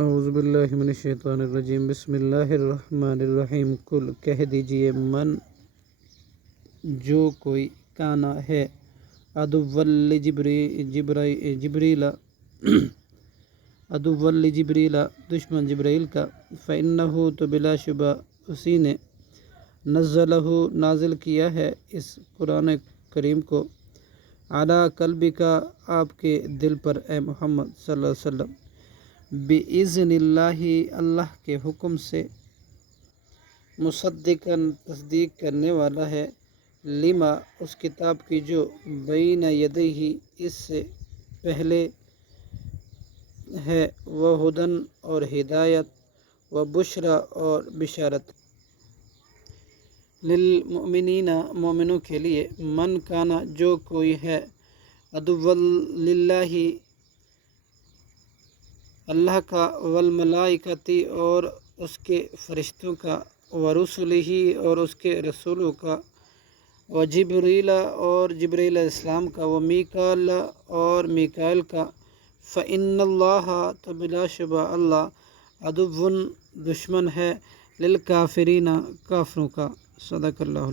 اعوذ باللہ من الشیطان الرجیم، بسم اللہ الرحمن الرحیم۔ کل کہہ دیجئے، من جو کوئی کانا ہے عدو لجبریل دشمن جبرائیل کا، فإنہ تو بلا شبہ اسی نے نزلہ نازل کیا ہے اس قرآن کریم کو، علی قلبک آپ کے دل پر اے محمد صلی اللہ علیہ وسلم، بِإِذْنِ اللہ اللہ کے حکم سے، مصدقاً تصدیق کرنے والا ہے، لما اس کتاب کی جو بین یدیہ اس سے پہلے ہے، وہدن اور ہدایت، وبشریٰ اور بشارت، للمؤمنین مومنوں کے لیے، من کانا جو کوئی ہے عدو للہ اللہ کا، والملائکۃ اور اس کے فرشتوں کا، ورسلہ اور اس کے رسولوں کا، وجبریل اور جبرائیل علیہ السلام کا، ومیکال اور میکائیل کا، فإن اللہ تو بلا شبہ اللہ، عدو دشمن ہے، للکافرین کافروں کا۔ صدق اللہ۔